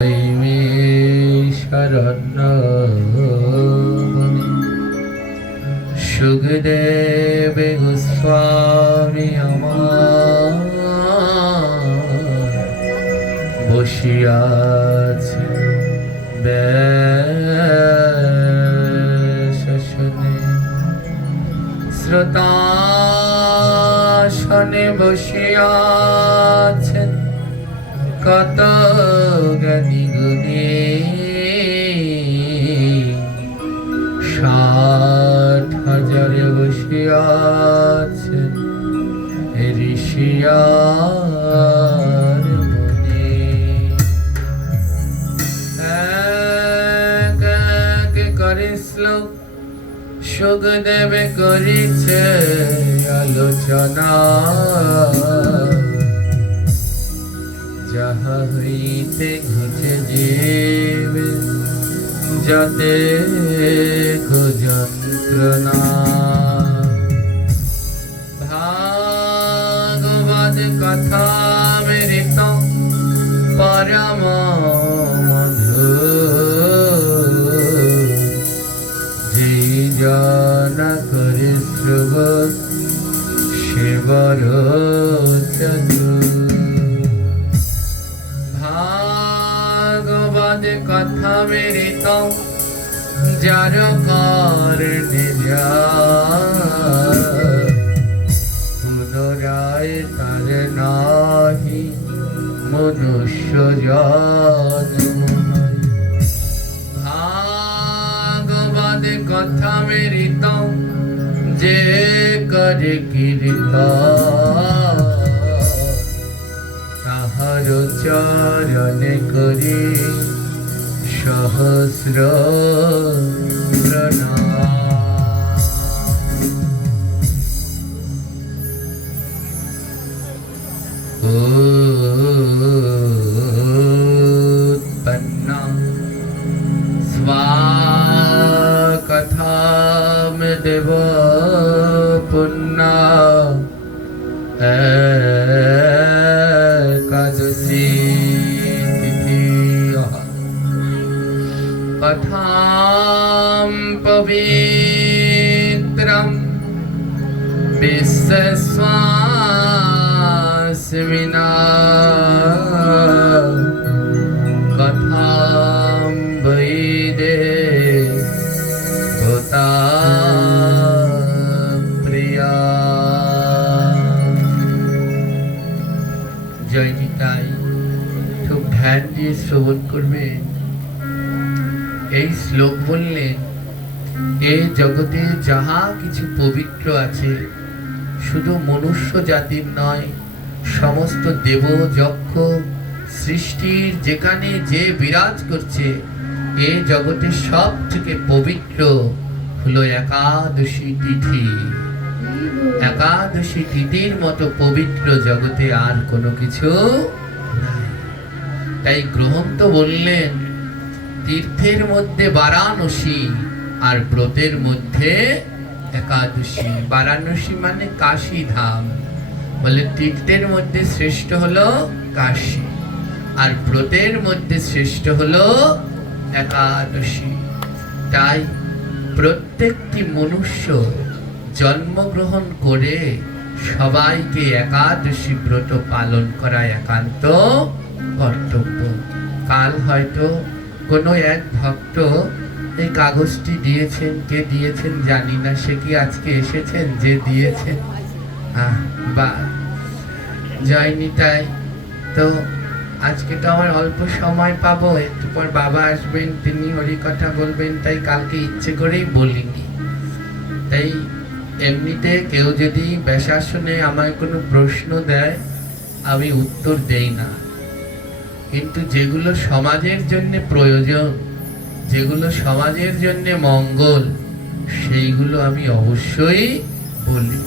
मे शरणमणि सुखदेव गोस्वामी আমার বসিয়াছে বেশাসনে শ্রোতাসনে বসিয়াছেন কত জ্ঞানী গুণী 60,000 বসিয়াছেন ঋষি আর মুনি। এক এক করে শ্লোক সুখদেবে করিছে আলোচনা, যাহা হইতে ঘটে জীবে যাতে যন্ত্রণা। ভাগবত কথা মৃত পরম মধুর, যে জানা করে শ্রবণ শিবর চতুর। ভাগবত কথা মৃত যার কারণে পুনরায় তার নাহি মনুষ্য জন্ম। ভাগবত কথা মৃত যে করে কীর্তন, তাহার চরণে করি সহস্র প্রণাম। উৎপন্না স্বাকথাম দেব পুণ্যা একাদশী কথাম পবিত্রম বিশ্বস্বাস্মিনা কথাম বৈদে ভূতা প্রিয়া। জয় নিতাই। খুব ধ্যান দিয়ে শ্রবণ করবেন। এই শ্লোক বললেন, এই জগতে যাহা কিছু পবিত্র আছে, শুধু মনুষ্য জাতির নয়, সমস্ত দেব যক্ষ সৃষ্টির যেখানে যে বিরাজ করছে, এই জগতে সবথেকে পবিত্র হলো একাদশী তিথি। একাদশী তিথির মতো পবিত্র জগতে আর কোনো কিছু নাই। তাই গ্রন্থ বললেন, তীর্থের মধ্যে বারাণসী আর ব্রতের মধ্যে একাদশী। বারাণসী মানে কাশী ধাম। বলে তীর্থের মধ্যে শ্রেষ্ঠ হলো কাশী, আর ব্রতের মধ্যে শ্রেষ্ঠ হলো একাদশী। তাই প্রত্যেকটি মনুষ্য জন্মগ্রহণ করে সবাইকে একাদশী ব্রত পালন করা একান্ত কর্তব্য। কাল হয়তো কোনো এক ভক্ত এই কাগজটি দিয়েছেন, কে দিয়েছেন জানি না, সে কি আজকে এসেছেন? যে দিয়েছেন বা জয় নিতাই। তো আজকে তো আমার অল্প সময় পাবো, একটু পর বাবা আসবেন, তিনি হরি কথা বলবেন, তাই কালকে ইচ্ছে করেই বলিনি। তাই এমনিতে কেউ যদি ব্যাসাসনে আমায় কোনো প্রশ্ন দেয়, আমি উত্তর দেই না। কিন্তু যেগুলো সমাজের জন্য প্রয়োজন, যেগুলো সমাজের জন্য মঙ্গল, সেইগুলো আমি অবশ্যই বলি।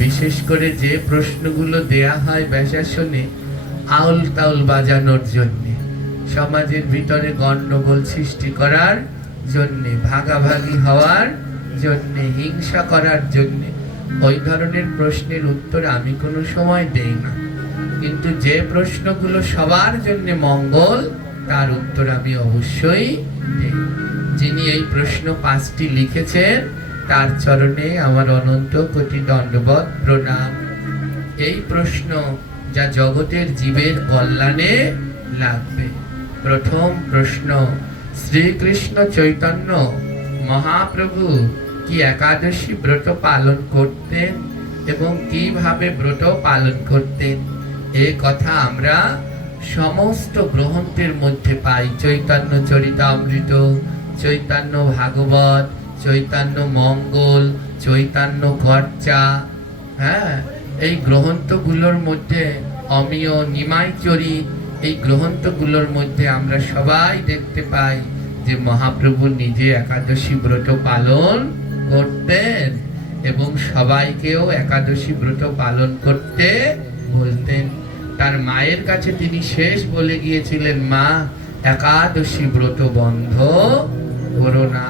বিশেষ করে যে প্রশ্নগুলো দেয়া হয় ব্যাসাসনে আউল তাউল বাজানোর জন্যে, সমাজের ভিতরে গন্ডগোল সৃষ্টি করার জন্যে, ভাগাভাগি হওয়ার জন্যে, হিংসা করার জন্যে, ওই ধরনের প্রশ্নের উত্তর আমি কোনো সময় দেই না। কিন্তু যে প্রশ্নগুলো সবার জন্য মঙ্গল, তার উত্তর আমি অবশ্যই দেব। যিনি এই প্রশ্ন 5টি লিখেছেন তার চরণে আমার অনন্ত কোটি দণ্ডবৎ প্রণাম। এই প্রশ্ন যা জগতের জীবের কল্যাণে লাগবে। প্রথম প্রশ্ন, শ্রীকৃষ্ণ চৈতন্য মহাপ্রভু কি একাদশী ব্রত পালন করতেন এবং কিভাবে ব্রত পালন করতেন? এ কথা আমরা সমস্ত গ্রন্থের মধ্যে পাই। চৈতন্য চরিতামৃত, চৈতন্য ভাগবত, চৈতন্য মঙ্গল, চৈতন্য গর্চা, হ্যাঁ, এই গ্রন্থগুলোর মধ্যে অমিয়, নিমাই চরিত, এই গ্রন্থগুলোর মধ্যে আমরা সবাই দেখতে পাই যে মহাপ্রভু নিজে একাদশী ব্রত পালন করতেন এবং সবাইকেও একাদশী ব্রত পালন করতে বলতেন। তার মায়ের কাছে তিনি শেষ বলে গিয়েছিলেন, মা একাদশী ব্রত বন্ধ করো না।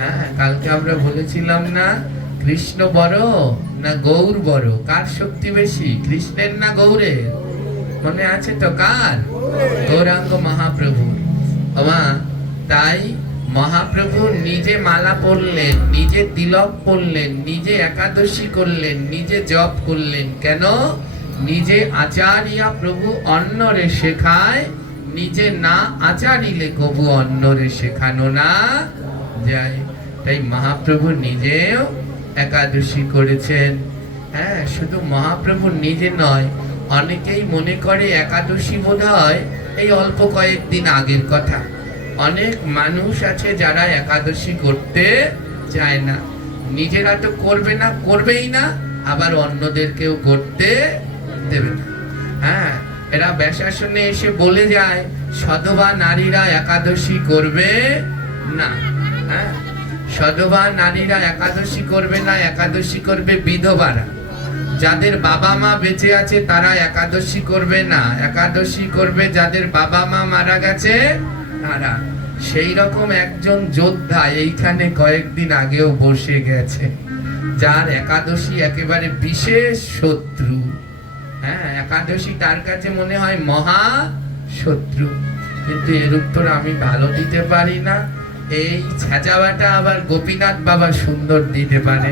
হ্যাঁ, কালকে আমরা বলেছিলাম না, কৃষ্ণ বড় না গৌর বড়, কার শক্তি বেশি, কৃষ্ণের না গৌরের? মনে আছে তো কার? গৌরাঙ্গ মহাপ্রভু। তাই মহাপ্রভু নিজে মালা পরলেন, নিজে তিলক পরলেন, নিজে একাদশী করলেন, নিজে জপ করলেন। কেন? নিজে আচারিয়া প্রভু অন্নরে শেখায়, নিজে না আচারিলে কবু অন্নরে শেখানো না যায়। তাই মহাপ্রভু নিজেও একাদশী করেছেন। হ্যাঁ, শুধু মহাপ্রভু নিজে নয়, অনেকেই মনে করে একাদশী বোধহয় এই অল্প কয়েকদিন আগের কথা। অনেক মানুষ আছে যারা একাদশী করতে চায় না, নিজেরা তো করবে না, করবেই না, আবার অন্যদেরকেও করতে দেবে না। হ্যাঁ, এরা ব্যাসাসনে এসে বলে যায় সধবা নারীরা একাদশী করবে না। হ্যাঁ, সধবা নারীরা একাদশী করবে না, একাদশী করবে বিধবারা। যাদের বাবা মা বেঁচে আছে তারা একাদশী করবে না, একাদশী করবে যাদের বাবা মা মারা গেছে তারা। সেই রকম একজন যোদ্ধা এইখানে কয়েকদিন আগেও বসে গেছে, যার একাদশী একেবারে বিশেষ শত্রু। হ্যাঁ, একাদশী তার কাছে মনে হয় মহা শত্রু। কিন্তু এর উত্তর আমি ভালো দিতে পারি না, এই ছেঁচাবাটা আবার গোপীনাথ বাবা সুন্দর দিতে পারে,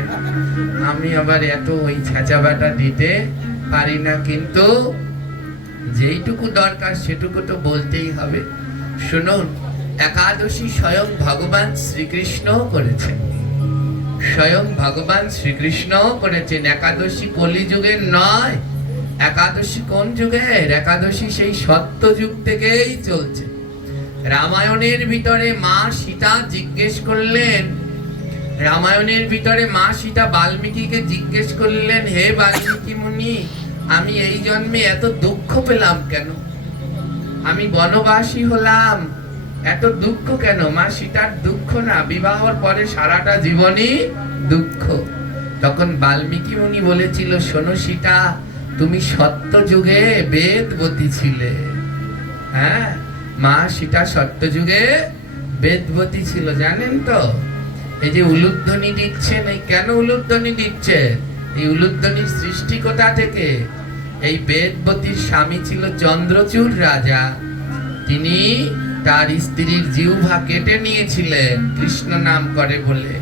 আমি আবার এত ওই ছেঁচাবাটা দিতে পারি না। কিন্তু যেইটুকু দরকার সেটুকু তো বলতেই হবে। শুনুন, একাদশী স্বয়ং ভগবান শ্রীকৃষ্ণ করেছেন, স্বয়ং ভগবান শ্রীকৃষ্ণ করেছেন। একাদশী কলিযুগের নয়, একাদশী কোন যুগের? একাদশী সেই সত্যযুগ থেকেই চলছে। রামায়ণের ভিতরে মা সীতা জিজ্ঞেস করলেন, রামায়ণের ভিতরে মা সীতা বাল্মীকিকে জিজ্ঞেস করলেন, হে বাল্মীকি মুনি, আমি এই জন্মে এত দুঃখ পেলাম কেন? আমি বনবাসী হলাম, এত দুঃখ কেন? মা সীতার দুঃখ না, বিবাহর পরে সারাটা জীবনই দুঃখ। তখন বাল্মীকি মুনি বলেছিল, শোনো সীতা, তুমি সত্য যুগে বেদবতী ছিলে। হ্যাঁ, মা সীতা সত্য যুগে বেদবতী ছিল, জানেন তো? এই যে উলুধ্বনি দিচ্ছেন, এই কেন উলুধ্বনি দিচ্ছে? এই উলুধ্বনির সৃষ্টি কোথা থেকে? এই বেদবতীর স্বামী ছিল চন্দ্রচূড় রাজা। তিনি তার স্ত্রীর জিহ্বা কেটে নিয়েছিলেন কৃষ্ণ নাম করে বলে।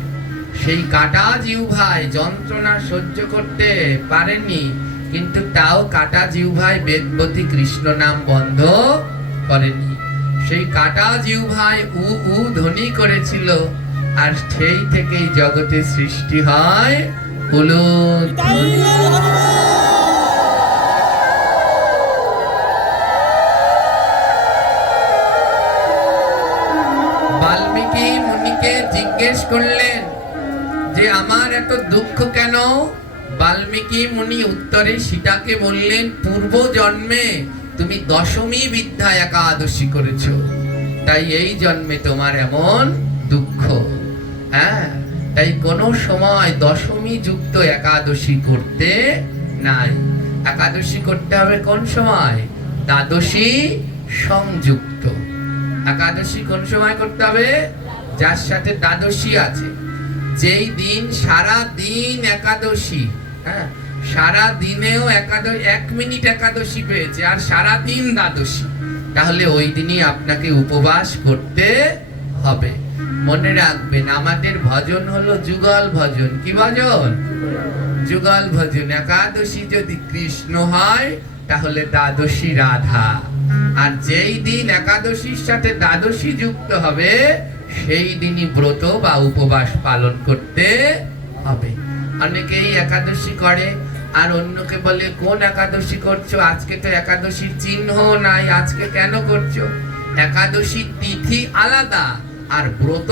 সেই কাটা জিহ্বায় যন্ত্রণা সহ্য করতে পারেনি, কিন্তু তাও কাটা জিহ্বায় বেদবতী কৃষ্ণ নাম বন্ধ করেনি। সেই কাটা জিহ্বায় উ উ ধ্বনি করেছিল, আর সেই থেকেই জগতে সৃষ্টি হয় উলুধ্বনি। বাল্মীকি মুনিকে জিজ্ঞেস করলেন যে আমার এত দুঃখ কেন? বাল্মীকি মুনি উত্তরে সীতাকে বললেন, পূর্ব জন্মে তুমি দশমী বিদ্যা একাদশী করেছো, তাই এই জন্মে তোমার এমন দুঃখ। হ্যাঁ, তাই কোনো সময় দশমী যুক্ত একাদশী করতে নাই। একাদশী করতে হবে কোন সময়? দ্বাদশী সংযুক্ত। একাদশী কোন সময় করতে হবে? যার সাথে দ্বাদশী আছে। যেই দিন সারা দিন একাদশী, হ্যাঁ, সারা দিনেও একাদশী, 1 মিনিট একাদশী পেয়েছে, আর সারা দিন দ্বাদশী, তাহলে ওই দিনই আপনাকে উপবাস করতে হবে। মনে রাখবেন, আমাদের ভজন হলো যুগল ভজন। কি ভজন? যুগল ভজন। একাদশী যদি কৃষ্ণ হয় তাহলে দ্বাদশী রাধা, আর যেই দিন একাদশীর সাথে দ্বাদশী যুক্ত হবে সেই দিনই ব্রত বা উপবাস পালন করতে হবে। অনেকেই একাদশী করে আর অন্যকে বলে, কোন একাদশী করছো? আজকে তো একাদশীর চিহ্ন নাই, আজকে কেন করছো? একাদশীর তিথি আলাদা আর ব্রত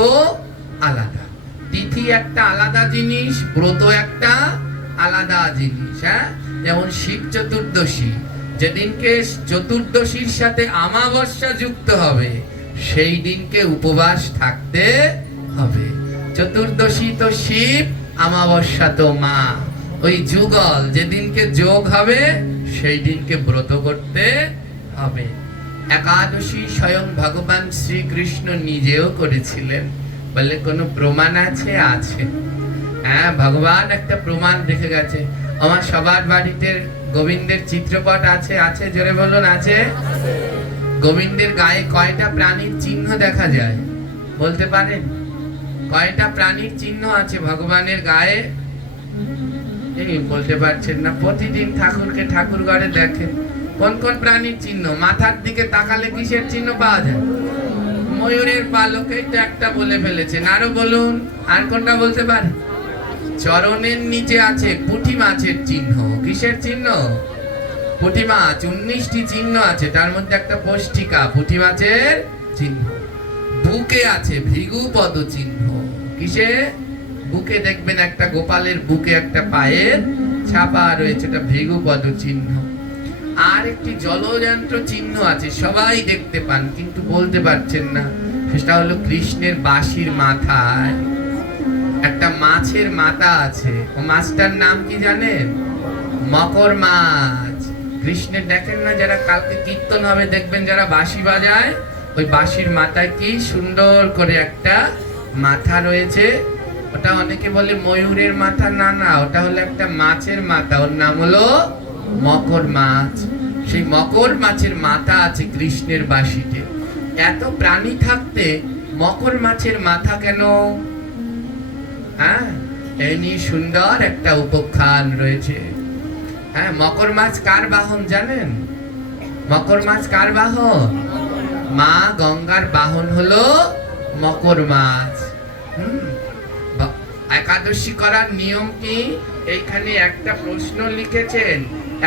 আলাদা। তিথি একটা আলাদা জিনিস, ব্রত একটা আলাদা জিনিস। হ্যাঁ, যেমন শিব চতুর্দশী, যেদিনকে চতুর্দশীর সাথে অমাবস্যা যুক্ত হবে সেই দিনকে উপবাস থাকতে হবে। চতুর্দশী তো শিব, অমাবস্যা তো মা। ওই যুগল, যেদিনকে যোগ হবে সেই দিনকে ব্রত করতে হবে। একাদশী স্বয়ং ভগবান শ্রীকৃষ্ণ নিজেও করেছিলেন। বলে কোনো প্রমাণ আছে? আছে। হ্যাঁ, ভগবান একটা প্রমাণ রেখে গেছে। আমার সবার বাড়িতে গোবিন্দের চিত্রপট আছে। আছে, জোরে বলুন আছে। গোবিন্দের গায়ে কয়টা প্রাণীর চিহ্ন দেখা যায় বলতে পারেন? কয়টা প্রাণীর চিহ্ন আছে ভগবানের গায়ে? এই বলতে পারছেন না। প্রতিদিন ঠাকুরকে ঠাকুর ঘরে দেখেন, কোন কোন প্রাণীর চিহ্ন? মাথার দিকে তাকালে কিসের চিহ্ন পাওয়া যায়? ময়ূরের পালকেই তো একটা বলে ফেলেছেন। আরো বলুন, আর কোনটা বলতে পারেন? চরণের নিচে আছে পুঁটি মাছের চিহ্ন। কিসের চিহ্ন? পুঁটি মাছ। 19টি চিহ্ন আছে, তার মধ্যে একটা পষ্টিকা, পুঁটি মাছের চিহ্ন। বুকে আছে ভৃগু পদ চিহ্ন। কিসে? বুকে দেখবেন একটা গোপালের বুকে একটা পায়ের ছাপা রয়েছে, এটা ভৃগু পদ চিহ্ন। আর একটি জলযন্ত্র চিহ্ন আছে, সবাই দেখতে পান কিন্তু বলতে পারছেন না। সেটা হলো কৃষ্ণের বাঁশির মাথায় একটা মাছের মাথা আছে। ও মাছটার নাম কি জানেন? মকর মাছ। কৃষ্ণের দেখেন না, যারা কালকে কীর্তন হবে দেখবেন যারা বাঁশি বাজায়, ওই বাঁশির মাথায় কি সুন্দর করে একটা মাথা রয়েছে। ওটা অনেকে বলে ময়ূরের মাথা। না না, ওটা হলো একটা মাছের মাথা, ওর নাম হলো মকর মাছ। সেই মকর মাছের মাথা আছে কৃষ্ণের বাঁশিতে। এত প্রাণী থাকতে মকর মাছের মাথা কেন? হ্যাঁ, এই নিয়ে সুন্দর একটা উপাখ্যান রয়েছে। হ্যাঁ, মকর মাছ কার বাহন জানেন? মকর মাছ কার বাহন? মা গঙ্গার বাহন হলো মকর মাছ। একাদশী করার নিয়ম কি? এইখানে একটা প্রশ্ন লিখেছেন।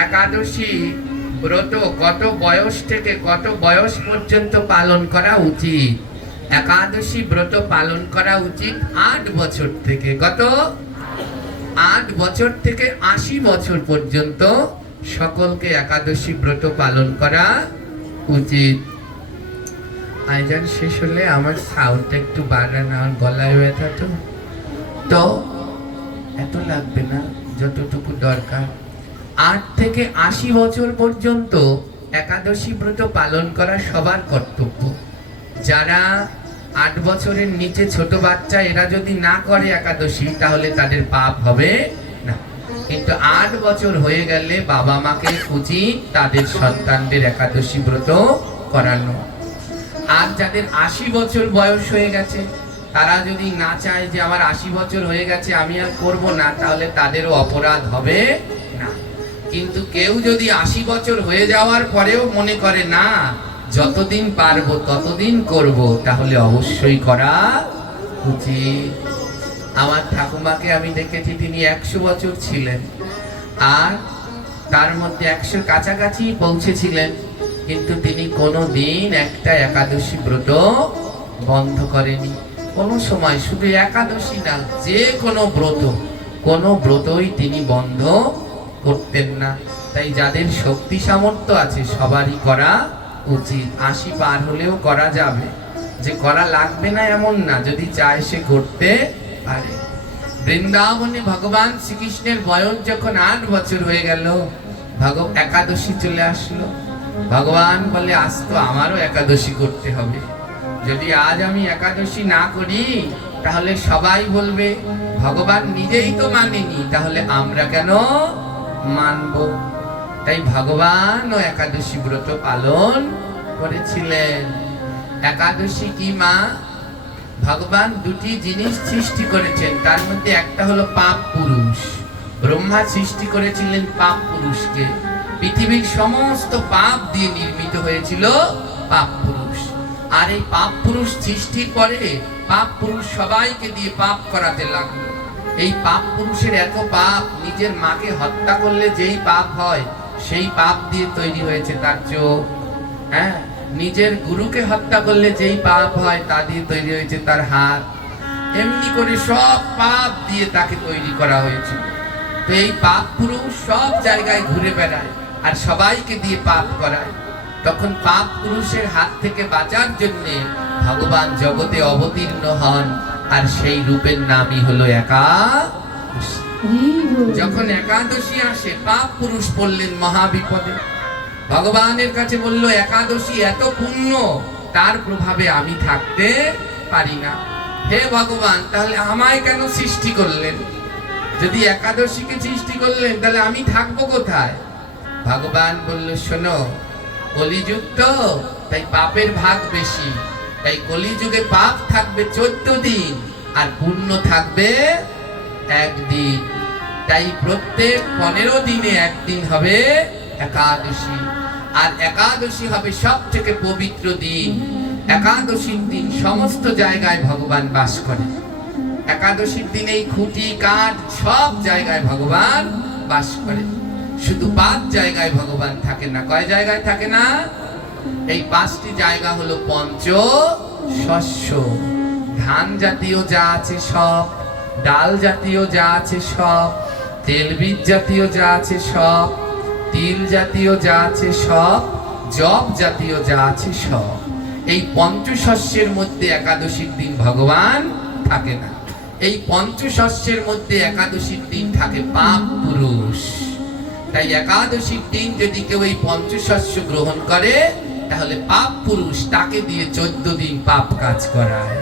একাদশী ব্রত কত বয়স থেকে কত বয়স পর্যন্ত পালন করা উচিত? একাদশী ব্রত পালন করা উচিত 8 বছর থেকে। কত? 8 বছর থেকে 80 বছর পর্যন্ত সকলকে একাদশী ব্রত পালন করা উচিত। আয়োজন শেষ হলে আমার সাউন্ডটা একটু বাড়ান, আমার গলায় ব্যথা তো এত লাগবে না, যতটুকু দরকার। 8 থেকে 80 বছর পর্যন্ত একাদশী ব্রত পালন করা সবার কর্তব্য। যারা 8 বছরের নিচে ছোট বাচ্চা, এরা যদি না করে একাদশী তাহলে তাদের পাপ হবে না। কিন্তু 8 বছর হয়ে গেলে বাবা মাকে উচিত তাদের সন্তানদের একাদশী ব্রত করানো। আর যাদের 80 বছর বয়স হয়ে গেছে, তারা যদি না চায় যে আমার 80 বছর হয়ে গেছে আমি আর করব না, তাহলে তাদেরও অপরাধ হবে না। কিন্তু কেউ যদি 80 বছর হয়ে যাওয়ার পরেও মনে করে না যতদিন পারবো ততদিন করব, তাহলে অবশ্যই করা উচিত। আমার ঠাকুমাকে আমি দেখেছি, তিনি 100 বছর ছিলেন আর তার মধ্যে 100 কাছাকাছি পৌঁছেছিলেন, কিন্তু তিনি কোনোদিন একটা একাদশী ব্রত বন্ধ করেনি। কোনো সময়, শুধু একাদশী না, যে কোনো ব্রতই তিনি বন্ধ করতেন না। তাই যাদের শক্তি সামর্থ্য আছে সবারই করা উচিত। 80 পার হলেও করা যাবে, যে করা লাগবে না এমন না, যদি চায় সে করতে পারে। বৃন্দাবনে ভগবান শ্রীকৃষ্ণের বয়স যখন 8 বছর হয়ে গেল, একাদশী চলে আসলো। ভগবান বলে, আজ তো আমারও একাদশী করতে হবে। যদি আজ আমি একাদশী না করি তাহলে সবাই বলবে ভগবান নিজেই তো মানেনি, তাহলে আমরা কেন মানব? তাই ভগবান ও একাদশী ব্রত পালন করেছিলেন। একাদশী কি মা? ভগবান দুটি জিনিস সৃষ্টি করেছেন, তার মধ্যে একটা হলো পাপ পুরুষ। ব্রহ্মা সৃষ্টি করেছিলেন পাপ পুরুষকে। পৃথিবীর সমস্ত পাপ দিয়ে নির্মিত হয়েছিল পাপ পুরুষ। আর এই পাপ পুরুষ সৃষ্টির পরে পাপ পুরুষ সবাইকে দিয়ে পাপ করাতে লাগলো। এই পাপ পুরুষের এত পাপ, নিজের মাকে হত্যা করলে যেই পাপ হয় সেই পাপ দিয়ে তৈরি হয়েছে তার চোখ। হ্যাঁ, নিজের গুরুকে হত্যা করলে যেই পাপ হয় তা দিয়ে তৈরি হয়েছে তার হাত। এমনি করে সব পাপ দিয়ে তাকে তৈরি করা হয়েছিল। তো এই পাপ পুরুষ সব জায়গায় ঘুরে বেড়ায় আর সবাইকে দিয়ে পাপ করায়। তখন পাপ পুরুষের হাত থেকে বাঁচার জন্য ভগবান জগতে অবতীর্ণ হন, আর সেই রূপের নামই হলো একাদশী। যখন একাদশী আসে, পাপ পুরুষ পড়লেন মহাবিপদে। ভগবানের কাছে বলল, একাদশী এত পুণ্য, তার প্রভাবে আমি থাকতে পারি না। হে ভগবান, তাহলে আমায় কেন সৃষ্টি করলেন? যদি একাদশীকে সৃষ্টি করলেন তাহলে আমি থাকবো কোথায়? ভগবান বলল, শোনো, কলিযুগ তো, তাই পাপের ভাগ বেশি। তাই কলিযুগে পাপ থাকবে 14 দিন আর পুণ্য থাকবে একদিন। তাই প্রত্যেক 15 দিনে একদিন হবে একাদশী। আর একাদশী হবে সব থেকে পবিত্র দিন। একাদশীর দিন সমস্ত জায়গায় ভগবান বাস করে। একাদশীর দিন এই খুঁটি কাঠ সব জায়গায় ভগবান বাস করে। শুধু 5 জায়গায় ভগবান থাকে না। কয় জায়গায় থাকে না? এই 5টি জায়গা হলো পঞ্চ শস্য। ধান জাতীয় যা আছে সব, ডাল জাতীয় যা আছে সব, তেলবীজ জাতীয় যা আছে সব, তিল জাতীয় যা আছে সব, জব জাতীয় যা আছে সব। এই পঞ্চশস্যের মধ্যে একাদশীর দিন ভগবান থাকে না। এই পঞ্চশস্যের মধ্যে একাদশীর দিন থাকে পাপ পুরুষ। তাই একাদশীর দিন যদি কেউ এই পঞ্চশস্য গ্রহণ করে তাহলে পাপ পুরুষ তাকে দিয়ে 14 দিন পাপ কাজ করায়।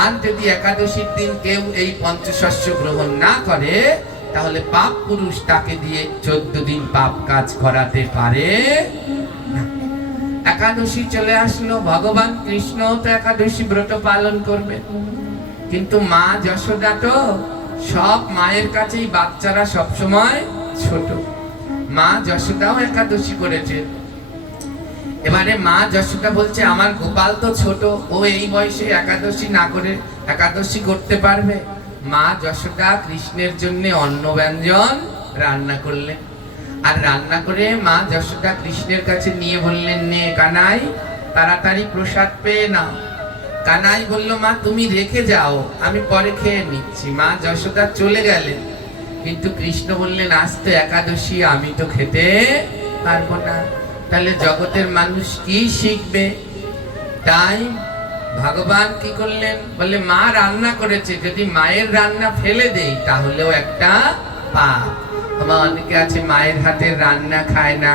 আর যদি একাদশীর দিন কেউ এই পঞ্চশস্য গ্রহণ না করে তাহলে পাপ পুরুষ তাকে দিয়ে 14 দিন পাপ কাজ করাতে পারে না। একাদশী চলে আসলো, ভগবান কৃষ্ণ তো একাদশী ব্রত পালন করবে। কিন্তু মা যশোদা তো, সব মায়ের কাছেই বাচ্চারা সবসময় ছোট। মা যশোদাও একাদশী করেছে। এবারে মা যশোদা বলছে, আমার গোপাল তো ছোট, ও এই বয়সে একাদশী না করে একাদশী করতে পারবে? মা যশোদা কৃষ্ণের জন্য অন্ন ব্যঞ্জন রান্না করলেন। আর রান্না করে মা যশোদা কৃষ্ণের কাছে নিয়ে বললেন, নে কানাই, তাড়াতাড়ি প্রসাদ পেয়ে নাও। কানাই বলল, মা তুমি রেখে যাও, আমি পরে খেয়ে নিচ্ছি। মা যশোদা চলে গেলেন। কিন্তু কৃষ্ণ বললেন, আজ তো একাদশী, আমি তো খেতে পারবো না। তাহলে জগতের মানুষ কি শিখবে? তাই ভগবান কি করলেন, বলে মা রান্না করেছে, যদি মায়ের রান্না ফেলে দেই তাহলেও একটা পাপ। আমার অনেকে আছে মায়ের হাতের রান্না খায় না,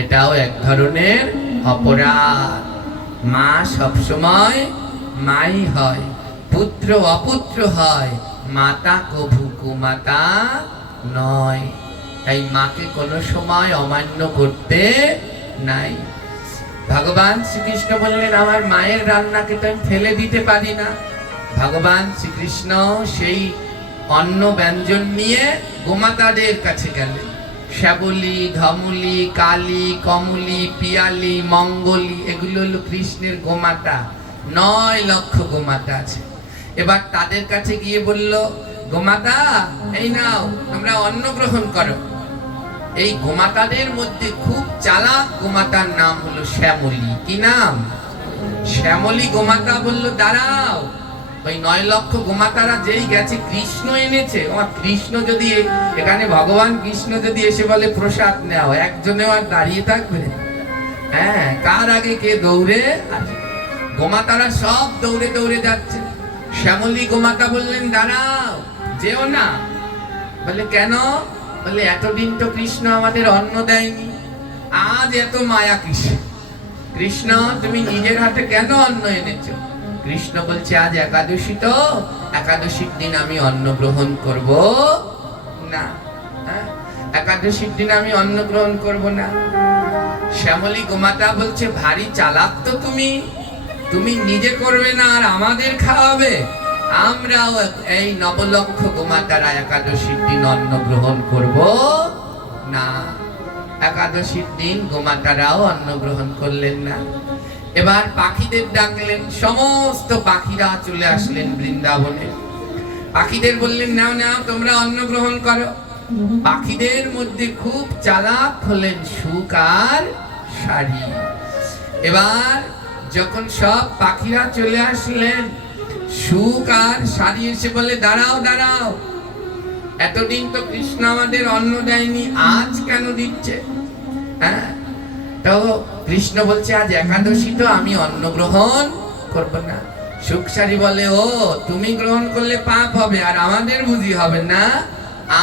এটাও এক ধরনের অপরাধ। মা সবসময় মাই হয়, পুত্র অপুত্র হয়, মাতা কভু কুমাতা নয়। তাই মাকে কোনো সময় অমান্য করতে নাই। ভগবান শ্রীকৃষ্ণ বললেন, আমার মায়ের রান্নাকে তো আমি ফেলে দিতে পারি না। ভগবান শ্রীকৃষ্ণ সেই অন্ন ব্যঞ্জন নিয়ে গোমাতাদের কাছে গেলেন। শ্যাবলী, ধমলী, কালী, কমলী, পিয়ালি, মঙ্গলী, এগুলো হলো কৃষ্ণের গোমাতা। 9 লক্ষ গোমাতা আছে। এবার তাদের কাছে গিয়ে বলল, গোমাতা এই নাও, তোমরা অন্ন গ্রহণ করো। এই গোমাতাদের মধ্যে খুব চালাক গোমাতার নাম হলো শ্যামলী। কি নাম? শ্যামলী গোমাতা বলল, দাঁড়াও, ওই 9 লক্ষ গোমাতারা যেই গেছে কৃষ্ণ এনেছে, কৃষ্ণ যদি এখানে ভগবান কৃষ্ণ যদি এসে বলে প্রসাদ নেও, একজনেও আর দাঁড়িয়ে থাকবে? হ্যাঁ, কার আগে কে দৌড়ে আসে? গোমাতারা সব দৌড়ে দৌড়ে যাচ্ছে। শ্যামলী গোমাতা বললেন, দাঁড়াও, যেও না। বলে কেন? বলে এতদিন তো কৃষ্ণ আমাদের অন্ন দেয়নি, আজ এত মায়া কিসে? কৃষ্ণ তুমি নিজের হাতে কেন অন্ন এনেছো? কৃষ্ণ বলছে, আজ একাদশী তো, একাদশীর দিন আমি অন্ন গ্রহণ করব না। একাদশীর দিন আমি অন্ন গ্রহণ করব না। শ্যামলী গোমাতা বলছে, ভারী চালাক তো তুমি, তুমি নিজে করবে না আর আমাদের খাওয়াবে? আমরাও এই নবলক্ষ গোমাতারা একাদশীর দিন অন্ন গ্রহণ করব না। একাদশীর দিন গোমাতারাও অন্ন গ্রহণ করলেন না। এবার পাখিদের ডাকলেন, সমস্ত পাখিরা চলে আসলেন বৃন্দাবনে। পাখিদের বললেন, নাও নাও তোমরা অন্ন গ্রহণ করো। পাখিদের মধ্যে খুব চালাক হলেন শুক আর শাড়ি। এবার যখন সব পাখিরা চলে আসলেন, শুক আর শাড়ি এসে বলে, দাঁড়াও দাঁড়াও, এতদিন তো কৃষ্ণ আমাদের অন্ন দেয়নি, আজ কেন দিচ্ছে? হ্যাঁ, তো কৃষ্ণ বলছে, আজ একাদশী তো, আমি অন্ন গ্রহণ করব না। শুক শাড়ি বলে, ও তুমি গ্রহণ করলে পাপ হবে, আর আমাদের বুঝি হবে না?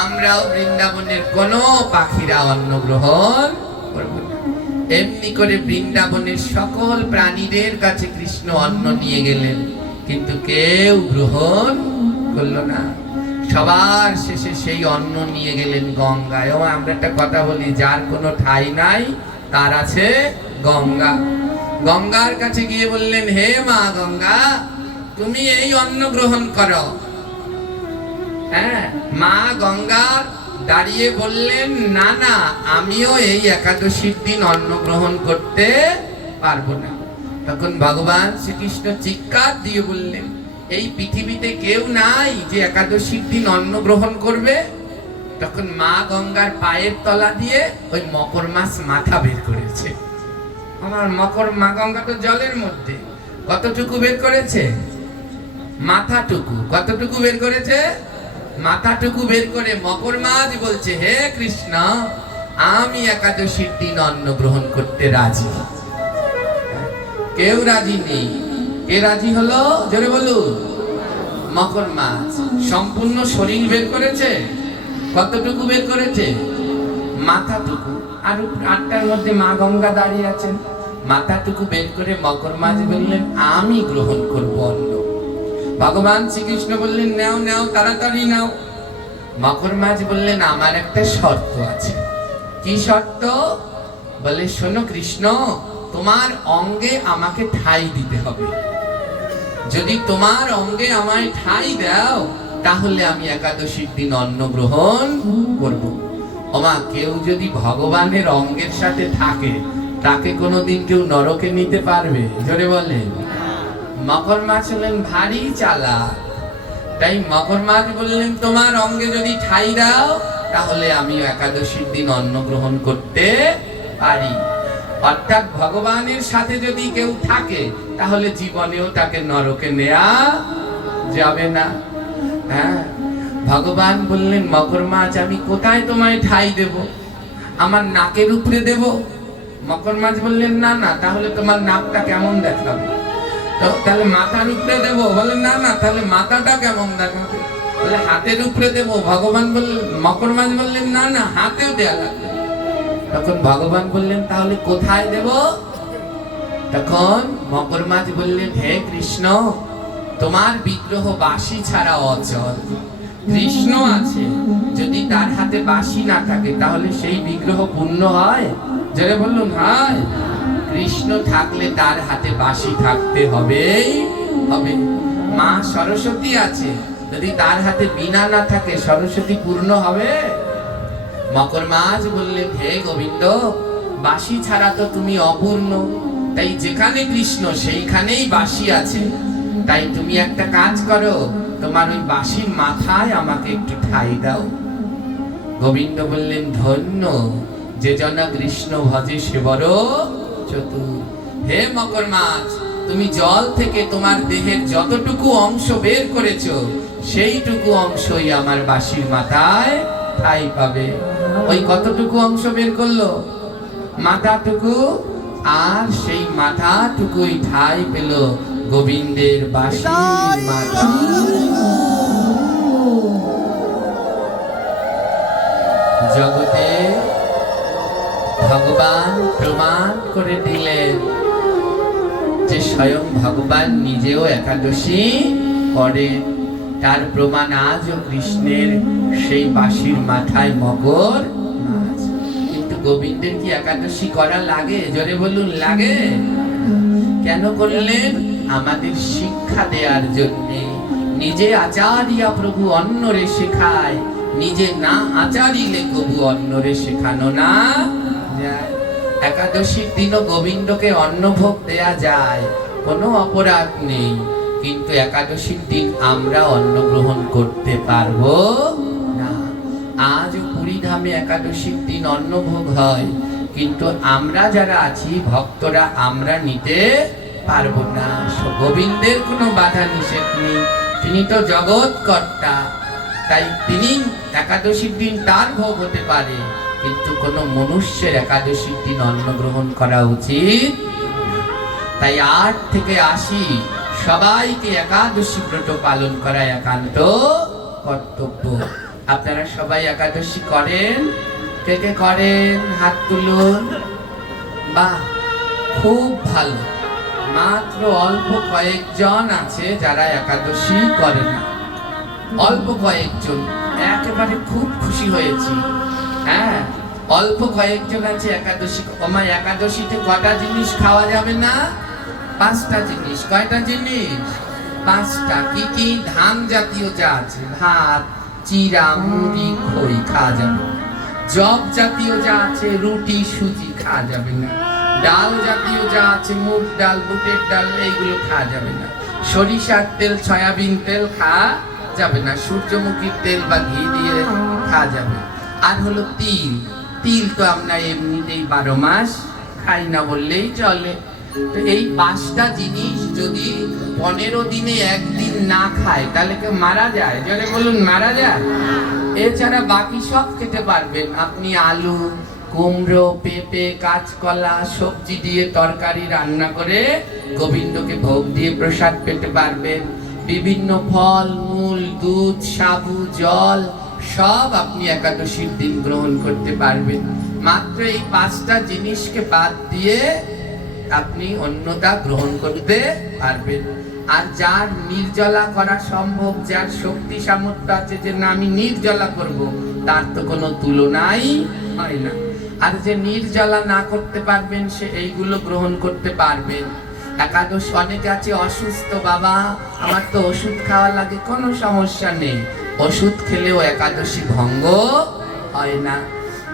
আমরাও বৃন্দাবনের কোনো পাখিরা অন্ন গ্রহণ করব না। এমনি করে বৃন্দাবনের সকল প্রাণীদের কাছে কৃষ্ণ অন্ন নিয়ে গেলেন, কিন্তু কেউ গ্রহণ করলো না। সবার শেষে সেই অন্ন নিয়ে গেলেন গঙ্গায়। ও আমরা একটা কথা বলি, যার কোনো ঠাঁই নাই তার আছে গঙ্গা। গঙ্গার কাছে গিয়ে বললেন, হে মা গঙ্গা, তুমি এই অন্ন গ্রহণ করো। হ্যাঁ, মা গঙ্গা দাঁড়িয়ে বললেন, না না, আমিও এই একাদশীর দিন অন্ন গ্রহণ করতে পারবো না। তখন ভগবান শ্রীকৃষ্ণ চিৎকার দিয়ে বললেন, এই পৃথিবীতে কেউ নাই যে একাদশীর দিন অন্ন গ্রহণ করবে। তখন মা গঙ্গার পায়ের তলা দিয়ে ওই মকর মাছ মাথা বের করেছে। আমার মা গঙ্গা তো জলের মধ্যে, কতটুকু বের করেছে? মাথাটুকু। কতটুকু বের করেছে? মাথাটুকু বের করে মকর মাছ বলছে, হে কৃষ্ণ, আমি একাদশীর দিন অন্ন গ্রহণ করতে রাজি। কেউ রাজি নেই। কে রাজি হলো? জোরে বলুন। মকর মাছ সম্পূর্ণ শরীর বের করেছে। কতটুকু বের করেছে? মাথাটুকু। আর আটটার মধ্যে মা গঙ্গা দাঁড়িয়ে আছেন। মাথাটুকু বের করে মকর মাছ বললেন, আমি গ্রহণ করব অন্ন। ভগবান শ্রীকৃষ্ণ বললেন, নাও নাও, তাড়াতাড়ি নাও। মকর মাছ বললেন, আমার একটা শর্ত আছে। কি শর্ত? বলে, শোনো কৃষ্ণ, তোমার অঙ্গে আমাকে ঠাঁই দিতে হবে। যদি তোমার অঙ্গে আমায় ঠাঁই দাও, তাহলে আমি একাদশীর দিন অন্ন গ্রহণ করব। ওমা, কেউ যদি ভগবানের অঙ্গের সাথে থাকে, তাকে কোনোদিন কেউ নরকে নিতে পারবে? জোরে বলেন। মকর মাছ হলেন ভারী চালাক। তাই মকর মাছ বললেন, তোমার অঙ্গে যদি ঠাঁই দাও, তাহলে আমি একাদশীর দিন অন্ন গ্রহণ করতে পারি। অর্থাৎ ভগবানের সাথে যদি কেউ থাকে, তাহলে জীবনেও তাকে নরকে নেওয়া যাবে না। হ্যাঁ, ভগবান বললেন, মকর মাছ, আমি কোথায় তোমায় ঠাঁই দেব? আমার নাকের উপরে দেব? মকর মাছ বললেন, না না, তাহলে তোমার নাকটা কেমন দেখাবে? তো তাহলে মাথার উপরে দেব? বলেন, না না, তাহলে মাথাটা কেমন দেখাবে? বলে, হাতের উপরে দেব? ভগবান বললেন, মকর মাছ বললেন, না না, হাতেও দেয়া লাগবে। তখন ভগবান বললেন, তাহলে কোথায় দেব? তখন মকর মাছ বললেন, হে কৃষ্ণ, তোমার বিগ্রহ বাঁশি ছাড়া অচল। কৃষ্ণ আছে, যদি তার হাতে বাঁশি না থাকে, তাহলে সেই বিগ্রহ পূর্ণ হয়? যারা বললেন, হয়। কৃষ্ণ থাকলে তার হাতে বাঁশি থাকতে হবেই হবে। মা সরস্বতী আছে, যদি তার হাতে বীণা না থাকে, সরস্বতী পূর্ণ হবে? মকর মাছ বললেন, হে গোবিন্দ, বাঁশি ছাড়া তো তুমি অপূর্ণ। তাই যেখানে কৃষ্ণ সেইখানেই বাঁশি আছে। তাই তুমি একটা কাজ করো, তোমার ওই বাঁশির মাথায় আমাকে একটু ঠাঁই দাও। গোবিন্দ বললেন, ধন্য যে জনা কৃষ্ণ ভজে সে বড় চতুর। হে মকর মাছ, তুমি জল থেকে তোমার দেহের যতটুকু অংশ বের করেছো, সেইটুকু অংশই আমার বাঁশির মাথায় ঠাঁই পাবে। ওই কতটুকু অংশ বের করলো? মাথাটুকু। আর সেই মাথাটুকুই ঠাঁই পেল গোবিন্দের বাঁশির মাথা। জগতে ভগবান প্রমাণ করে দিলেন যে স্বয়ং ভগবান নিজেও একাদশী করেন। তার প্রমাণ আজও কৃষ্ণের সেই বাঁশির মাথায় মকর মাছ। কিন্তু গোবিন্দের কি একাদশী করা লাগে? জোরে বলুন, লাগে? কেন করলেন? আমাদের শিক্ষা দেওয়ার জন্যে। নিজে আচারিয়া প্রভু অন্যরে শেখায়, নিজে না আচারিলে কবু অন্যরে শেখানো না যায়। একাদশীর দিনও গোবিন্দকে অন্নভোগ দেয়া যায়, কোনো অপরাধ নেই, কিন্তু একাদশীর দিন আমরা অন্ন গ্রহণ করতে পারবো না। আজ পুরীধামে একাদশীর দিন অন্নভোগ হয়, কিন্তু আমরা যারা আছি ভক্তরা আমরা নিতে পারবো না। গোবিন্দের কোনো বাধা নিষেধ নেই, তিনি তো জগৎ কর্তা, তাই তিনি একাদশীর দিন তার ভোগ হতে পারে, কিন্তু কোনো মনুষ্যের একাদশীর দিন অন্ন গ্রহণ করা উচিত। তাই 8 থেকে 80 সবাইকে একাদশী ব্রত পালন করা একান্ত কর্তব্য। আপনারা সবাই একাদশী করেন? কে কে করেন? হাত তুলুন। বাহ, খুব ভালো। মাত্র অল্প কয়েকজন আছে যারা একাদশী করে না, অল্প কয়েকজন। একেবারে খুব খুশি হয়েছি। হ্যাঁ, অল্প কয়েকজন আছে একাদশী। ওমা, একাদশীতে কটা জিনিস খাওয়া যাবে না? 5টা জিনিস। কয়টা জিনিস? 5টা। কি কি? ধান জাতীয় যা আছে, ভাত, চিরা, মুড়ি, খই খাওয়া যাবে না। জব জাতীয় যা আছে, রুটি, সুজি খাওয়া যাবে না। ডাল জাতীয় যা আছে, মুগ ডাল, বুটের ডাল, এইগুলো খাওয়া যাবে না। সরিষার তেল, সয়াবিন তেল খাওয়া যাবে না। সূর্যমুখীর তেল বা ঘি দিয়ে খাওয়া যাবে। আর হলো তিল। তিল তো আমরা এমনিতেই 12 মাস খাই না বললেই চলে। তো এই 5টা জিনিস যদি 15 দিনে একদিন না খায় তাহলে কেউ মারা যায়? জোরে বলুন, মারা যায়? এছাড়া বাকি সব খেতে পারবেন আপনি। আলু, কুমড়ো, পেঁপে, কাঁচকলা, সবজি দিয়ে তরকারি রান্না করে গোবিন্দকে ভোগ দিয়ে প্রসাদ পেতে পারবেন। বিভিন্ন ফল মূল, দুধ, সাবু, জল সব আপনি একাদশীর দিন গ্রহণ করতে পারবেন। মাত্র এই 5টা জিনিসকে বাদ দিয়ে আপনি অন্নটা গ্রহণ করতে পারবেন। আর যার নির্জলা করা সম্ভব, যার শক্তি সামর্থ্য আছে যে না আমি নির্জলা করব, তার তো কোনো তুলনাই হয় না। আর যে নির্জলা না করতে পারবেন সে এইগুলো গ্রহণ করতে পারবেন। একাদশ অনেকে আছে অসুস্থ, বাবা আমার তো ওষুধ খাওয়া লাগে, কোনো সমস্যা নেই, ওষুধ খেলেও একাদশী ভঙ্গ হয় না।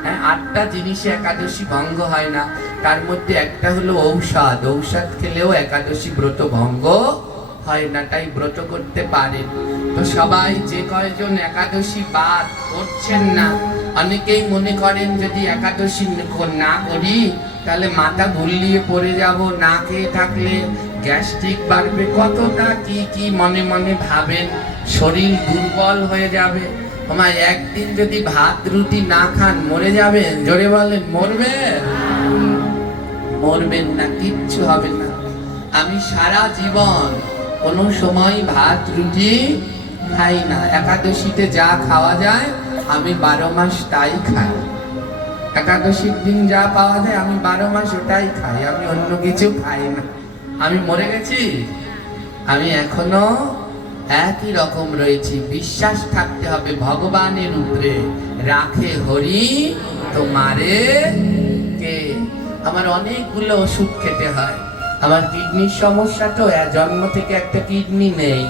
হ্যাঁ, 8টা জিনিসে একাদশী ভঙ্গ হয় না, তার মধ্যে একটা হলো ঔষধ। ঔষধ খেলেও একাদশী ব্রত ভঙ্গ হয় না, তাই ব্রত করতে পারেন। তো সবাই যে কয়জন একাদশী বাদ করছেন না, অনেকেই মনে করেন যদি একাদশী না করি তাহলে মাথা গুলিয়ে পড়ে যাব, না খেয়ে থাকলে গ্যাস্ট্রিক বাড়বে, কতটা কি কি মনে মনে ভাবেন, শরীর দুর্বল হয়ে যাবে। আমার একদিন যদি ভাত রুটি না খান মরে যাবেন? জোরে বলেন, মরবেন? মরবেন না, কিচ্ছু হবে না। আমি সারা জীবন কোনো সময় ভাত রুটি খাই না। একাদশীতে যা খাওয়া যায় আমি 12 মাস তাই খাই। একাদশীর দিন যা পাওয়া যায় আমি 12 মাস ওটাই খাই, আমি অন্য কিছু খাই না। আমি মরে গেছি? আমি এখনো একই রকম রয়েছি। বিশ্বাস থাকতে হবে ভগবানের উপরে। রাখে হরি তোমারে কে। আমার অনেকগুলো ওষুধ খেতে হয়। আমার কিডনির সমস্যা, তো জন্ম থেকে একটা কিডনি নেই,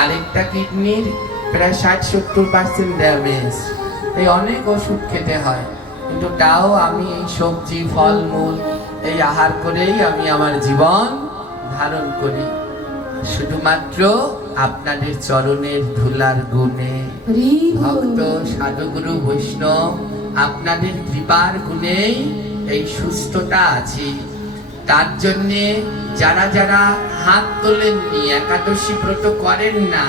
আরেকটা কিডনির প্রায় 60-70% ড্যামেজ। এই অনেক ওষুধ খেতে হয়, কিন্তু তাও আমি এই সবজি ফলমূল এই আহার করেই আমি আমার জীবন ধারণ করি, শুধুমাত্র আপনাদের চরণের ধুলার গুণে। ভক্ত সাধুগুরু বৈষ্ণব আপনাদের কৃপার গুণেই এই সুস্থতা আছি। তার জন্যে যারা যারা হাত তোলেননি, একাদশী ব্রত করেন না,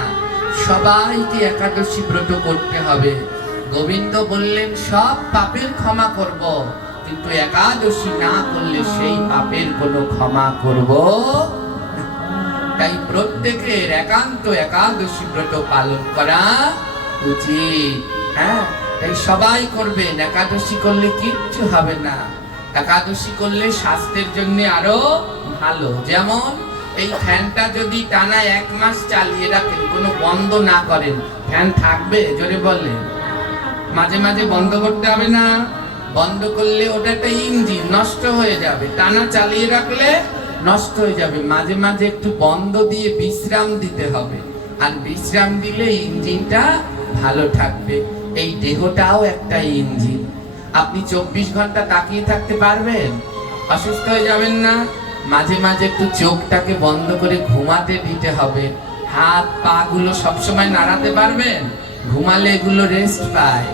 সবাইকে একাদশী ব্রত করতে হবে। গোবিন্দ বললেন সব পাপের ক্ষমা করব, কিন্তু একাদশী না করলে সেই পাপের কোনো ক্ষমা করব না। তাই প্রত্যেকের একান্ত একাদশী ব্রত পালন করা উচিত। হ্যাঁ, তাই সবাই করবেন। একাদশী করলে কিচ্ছু হবে না। একাদশী করলে স্বাস্থ্যের জন্য আরো ভালো। যেমন এই ফ্যানটা যদি টানা 1 মাস চালিয়ে রাখেন, কোনো বন্ধ না করেন, ফ্যান থাকবে? জোরে বললেন। মাঝে মাঝে বন্ধ করতে হবে না? বন্ধ করলে ওটা একটা ইঞ্জিন, নষ্ট হয়ে যাবে। টানা চালিয়ে রাখলে নষ্ট হয়ে যাবে। মাঝে মাঝে একটু বন্ধ দিয়ে বিশ্রাম দিতে হবে, আর বিশ্রাম দিলে ইঞ্জিনটা ভালো থাকবে। এই দেহটাও একটা ইঞ্জিন। আপনি 24 ঘন্টা তাকিয়ে থাকতে পারবেন? অসুস্থ হয়ে যাবেন না? মাঝে মাঝে একটু চোখটাকে বন্ধ করে ঘুমাতে দিতে হবে। হাত পা গুলো সবসময় নাড়াতে পারবেন? ঘুমালে এগুলো রেস্ট পায়।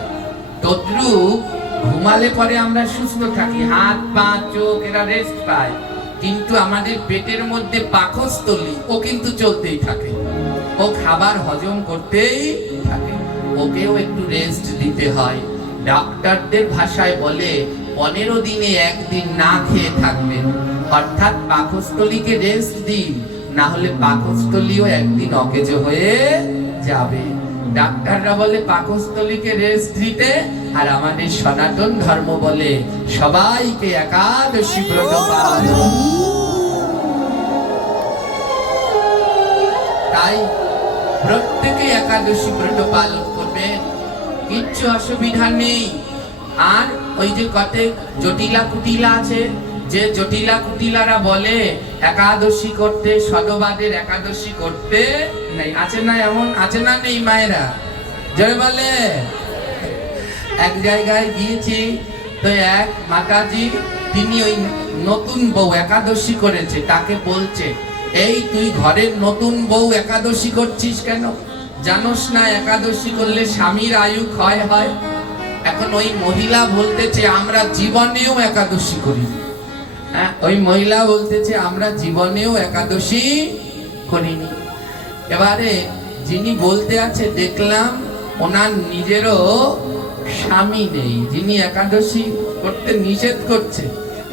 তদ্রূপ ঘুমালে পরে আমরা সুস্থ থাকি, হাত পা চোখ এরা রেস্ট পায়। কিন্তু আমাদের পেটের মধ্যে পাকস্থলী, ও কিন্তু চলতেই থাকে, ও খাবার হজম করতেই থাকে, ওকেও একটু রেস্ট দিতে হয়। ডাক্তারদের ভাষায় বলে 15 দিনে একদিন না খেয়ে থাকবেন, অর্থাৎ পাকস্থলীকে রেস্ট দিন, না হলে পাকস্থলীও একদিন অকেজ হয়ে যাবে। ডাক্তাররা বলে পাকস্থলীকে রেস্ট দিতে, আর আমাদের সনাতন ধর্ম বলে সবাইকে একাদশী ব্রত পালন। তাই প্রত্যেকে একাদশী ব্রত পালন করবে, কিচ্ছু অসুবিধা নেই। আর ওই যে কত জটিলা কুটিলা আছে, যে জটিলা কুটিলারা বলে একাদশী করতে, সদবাদের একাদশী করতে নেই, আছে না? এমন আছে না? নেই মায়েরা জয় বলে। এক জায়গায় গিয়েছি, তো এক মাতাজি, তিনি ওই নতুন বউ একাদশী করেছে, তাকে বলছে, এই তুই ঘরের নতুন বউ একাদশী করছিস কেন? জানোস না একাদশী করলে স্বামীর আয়ু ক্ষয় হয়? এখন ওই মহিলা বলতেছে আমরা জীবনেও একাদশী করি। হ্যাঁ, ওই মহিলা বলতেছে আমরা জীবনেও একাদশী করিনি। এবারে যিনি বলতে আছে, দেখলাম ওনার নিজেরও স্বামী নেই, যিনি একাদশী করতে নিষেধ করছে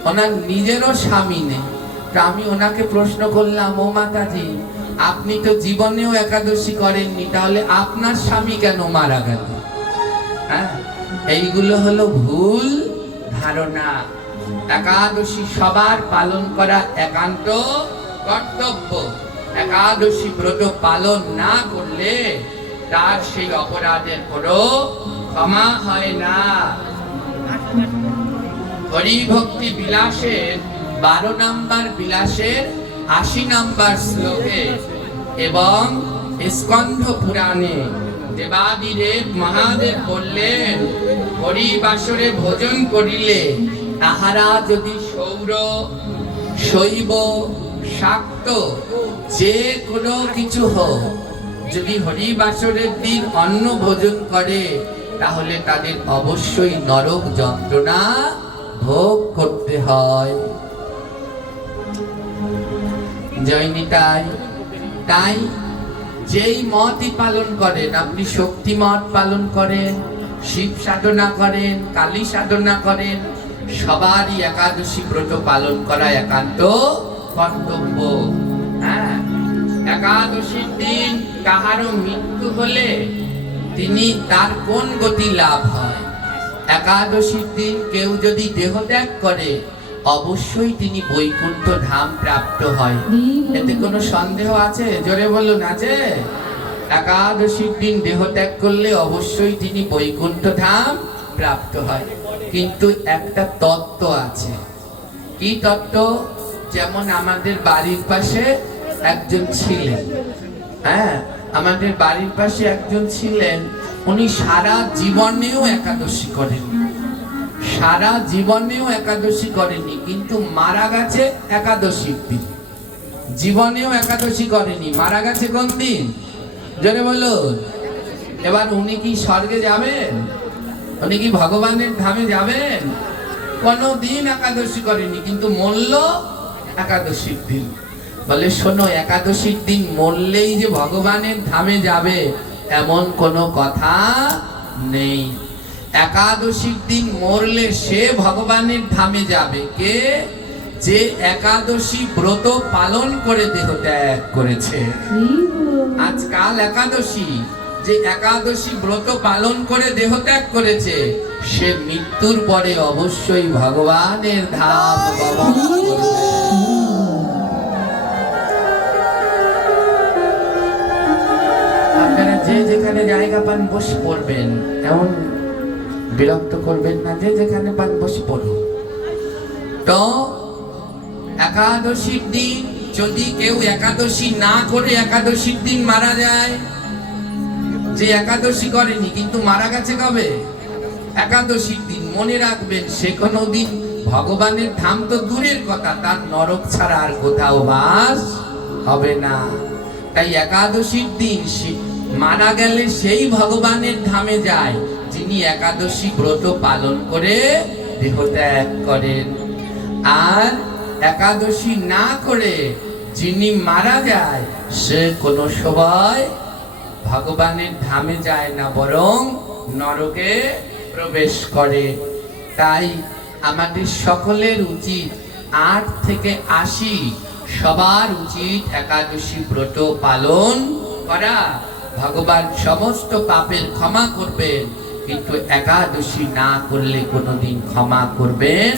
ওনার নিজেরও স্বামী নেই। তা আমি ওনাকে প্রশ্ন করলাম, ও মাতাজি, আপনি তো জীবনেও একাদশী করেননি, তাহলে আপনার স্বামী কেন মারা গেল? হ্যাঁ, এইগুলো হলো ভুল ধারণা। একাদশী সবার পালন করা একান্ত কর্তব্য। একাদশী ব্রত পালন না করলে তার সেই অপরাধের কোনো ক্ষমা হয় না। হরি ভক্তি বিলাসের 12 নম্বর বিলাসের 80 নম্বর শ্লোকে এবং স্কন্ধ পুরাণে দেবাদিদেব মহাদেব বললেন, হরি বাসরে ভোজন করিলে তাহারা যদি সৌর, শৈব, শাক্ত যে কোনো কিছু হোক, যদি হরি বাসরের দিন অন্ন ভোজন করে, তাহলে তাদের অবশ্যই নরক যন্ত্রণা ভোগ করতে হয়। জয় নিতাই। তাই যেই মতই পালন করেন, আপনি শক্তি মত পালন করেন, শিব সাধনা করেন, কালী সাধনা করেন, সবারই একাদশী ব্রত পালন করা একান্ত কর্তব্য। হ্যাঁ, একাদশীর দিন কাহারও মৃত্যু হলে তিনি তার কোন গতি লাভ হয়? একাদশীর দিন কেউ যদি দেহত্যাগ করে, অবশ্যই তিনি বৈকুণ্ঠ ধাম প্রাপ্ত হয়। এতে কোনো সন্দেহ আছে? জোরে বলুন, আছে? একাদশীর দিন দেহত্যাগ করলে অবশ্যই তিনি বৈকুণ্ঠ ধাম প্রাপ্ত হয়। কিন্তু একটা তত্ত্ব আছে। কি তত্ত্ব? যেমন আমাদের বাড়ির পাশে একজন ছিলেন, হ্যাঁ, আমাদের বাড়ির পাশে একজন ছিলেন, উনি সারা জীবনেও একাদশী করেননি, সারা জীবনেও একাদশী করেনি, কিন্তু মারা গেছে একাদশীর দিন। জীবনেও একাদশী করেনি, মারা গেছে কোন দিন? জোরে বলুন। এবার উনি কি স্বর্গে যাবেন? উনি কি ভগবানের ধামে যাবেন? কোনদিন একাদশী করেনি, কিন্তু মরল একাদশীর দিন। বলে শোনো, একাদশীর দিন মরলেই যে ভগবানের ধামে যাবে এমন কোনো কথা নেই। একাদশীর দিন মরলে সে ভগবানের ধামে যাবে কে? যে একাদশী ব্রত পালন করে দেহ ত্যাগ করেছে। আজকাল একাদশী, যে একাদশী ব্রত পালন করে দেহ ত্যাগ করেছে, সে মৃত্যুর পরে অবশ্যই ভগবানের ধাম গমন করবে। আপনারা যে যেখানে জায়গা পান বসে পড়বেন। এমন বিরক্ত করবেন না, যে যেখানে পান বসে পড়ুন। তো একাদশীর দিন যদি কেউ একাদশী না করে একাদশীর দিন মারা যায়, যে একাদশী করেনি কিন্তু মারা গেছে কবে? একাদশীর দিন, মনে রাখবেন সে কোনো দিন ভগবানের ধাম তো দূরের কথা, তার নরক ছাড়া আর কোথাও বাস হবে না। তাই একাদশীর দিন মারা গেলে সেই ভগবানের ধামে যায় যিনি একাদশী ব্রত পালন করে দেহত্যাগ করেন। আর একাদশী না করে যিনি মারা যায় সে কোনো সময় ভগবানের ধামে যায় না, বরং নরকে প্রবেশ করে। তাই আমাদের সকলের উচিত 8 থেকে 80 সবার উচিত একাদশী ব্রত পালন করা। ভগবান সমস্ত পাপের ক্ষমা করবেন, কিন্তু একাদশী না করলে কোনোদিন ক্ষমা করবেন